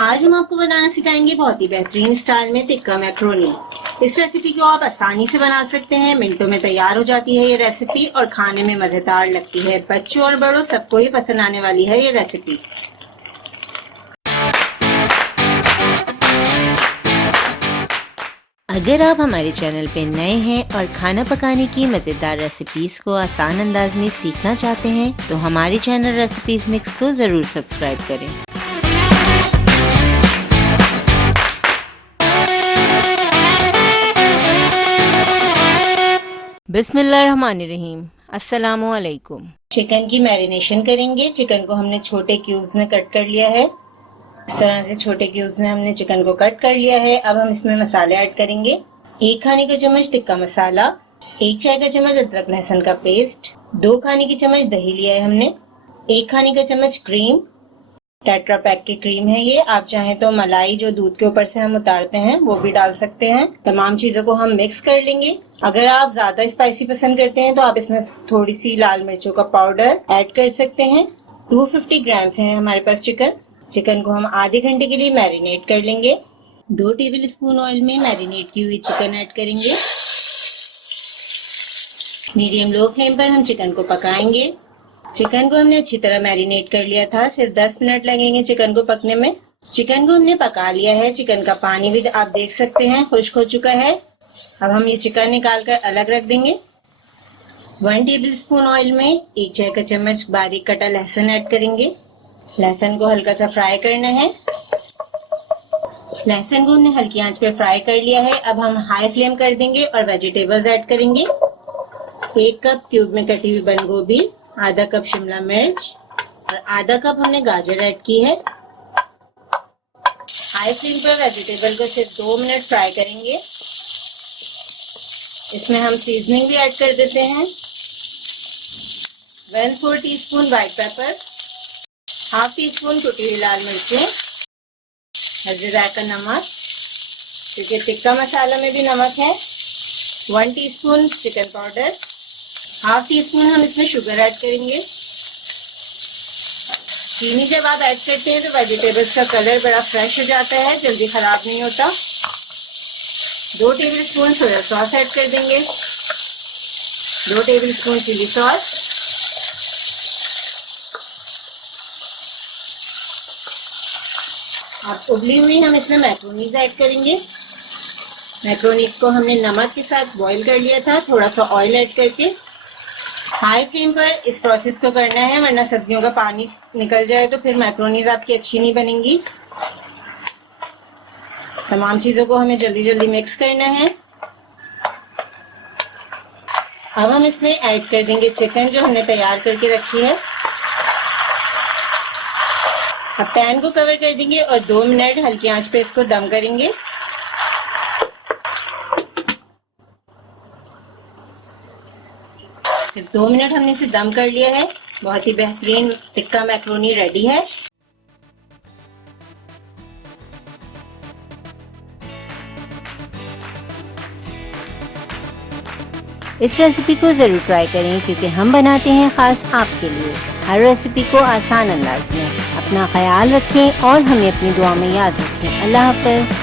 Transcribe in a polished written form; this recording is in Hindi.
आज हम आपको बनाना सिखाएंगे बहुत ही बेहतरीन स्टाइल में टिक्का मैक्रोनी। इस रेसिपी को आप आसानी से बना सकते हैं, मिनटों में तैयार हो जाती है ये रेसिपी और खाने में मजेदार लगती है। बच्चों और बड़ों सबको ही पसंद आने वाली है ये रेसिपी। अगर आप हमारे चैनल पे नए हैं और खाना पकाने की मज़ेदार रेसिपीज़ को आसान अंदाज में सीखना चाहते हैं तो हमारे चैनल रेसिपीज़ मिक्स को ज़रूर सब्सक्राइब करें। बिस्मिल्लाहिर्रहमानिर्रहीम। अस्सलामु अलैकुम। चिकन की मैरिनेशन करेंगे। चिकन को हमने छोटे क्यूब्स में कट कर लिया है। इस तरह से छोटे क्यूब्स में हमने चिकन को कट कर लिया है। अब हम इसमें मसाले ऐड करेंगे। 1 खाने का चम्मच टिक्का मसाला, 1 चाय का चम्मच अदरक लहसुन का पेस्ट, 2 खाने की चम्मच दही लिया है हमने, 1 खाने का चम्मच क्रीम, टेट्रा पैक की क्रीम है ये। आप चाहें तो मलाई जो दूध के ऊपर से हम उतारते हैं वो भी डाल सकते हैं। तमाम चीजों को हम मिक्स कर लेंगे। अगर आप ज्यादा स्पाइसी पसंद करते हैं तो आप इसमें थोड़ी सी लाल मिर्चों का पाउडर ऐड कर सकते हैं। 250 ग्राम है हमारे पास चिकन। चिकन को हम आधे घंटे के लिए मैरिनेट कर लेंगे। 2 टेबल स्पून ऑयल में मैरिनेट की हुई चिकन ऐड करेंगे। मीडियम लो फ्लेम पर हम चिकन को पकाएंगे। चिकन को हमने अच्छी तरह मैरिनेट कर लिया था। सिर्फ 10 मिनट लगेंगे चिकन को पकने में। चिकन को हमने पका लिया है। चिकन का पानी भी आप देख सकते हैं खुश्क हो चुका है। अब हम ये चिकन निकाल कर अलग रख देंगे। 1 टेबल स्पून ऑयल में 1 चाय का चम्मच बारीक कटा लहसुन ऐड करेंगे। लहसुन को हल्का सा फ्राई करना है। लहसुन को हमने हल्की आंच पे फ्राई कर लिया है। अब हम हाई फ्लेम कर देंगे और वेजिटेबल्स ऐड करेंगे। 1 कप क्यूब में कटी हुई बंद गोभी, आधा कप शिमला मिर्च और आधा कप हमने गाजर ऐड की है। हाई फ्लेम पर वेजिटेबल को सिर्फ 2 मिनट फ्राई करेंगे। इसमें हम सीजनिंग भी ऐड कर देते हैं। 1/4 टीस्पून व्हाइट पेपर, 1/2 टीस्पून कुटी हुई लाल मिर्चें, जायका नमक, क्योंकि टिक्का मसाला में भी नमक है। 1 टीस्पून चिकन पाउडर, 1/2 टीस्पून हम इसमें शुगर ऐड करेंगे। चीनी जब आप ऐड करते हैं तो वेजिटेबल्स का कलर बड़ा फ्रेश हो जाता है, जल्दी खराब नहीं होता। 2 table spoon soya sauce add कर देंगे। 2 टेबल स्पून चिली सॉस, अब उबली हुई हम इसमें मैक्रोनीज ऐड करेंगे। मैक्रोनी को हमने नमक के साथ बॉईल कर लिया था, थोड़ा सा ऑयल ऐड करके। हाई फ्लेम पर इस प्रोसेस को करना है, वरना सब्जियों का पानी निकल जाए तो फिर मैक्रोनीज आपकी अच्छी नहीं बनेंगी। तमाम चीजों को हमें जल्दी जल्दी मिक्स करना है। अब हम इसमें ऐड कर देंगे चिकन जो हमने तैयार करके रखी है। अब पैन को कवर कर देंगे और 2 मिनट हल्की आंच पे इसको दम करेंगे। सिर्फ 2 मिनट हमने इसे दम कर लिया है। बहुत ही बेहतरीन टिक्का मैक्रोनी रेडी है। इस रेसिपी को ज़रूर ट्राई करें क्योंकि हम बनाते हैं ख़ास आपके लिए हर रेसिपी को आसान अंदाज में। अपना ख्याल रखें और हमें अपनी दुआ में याद रखें। अल्लाह हाफ़िज़।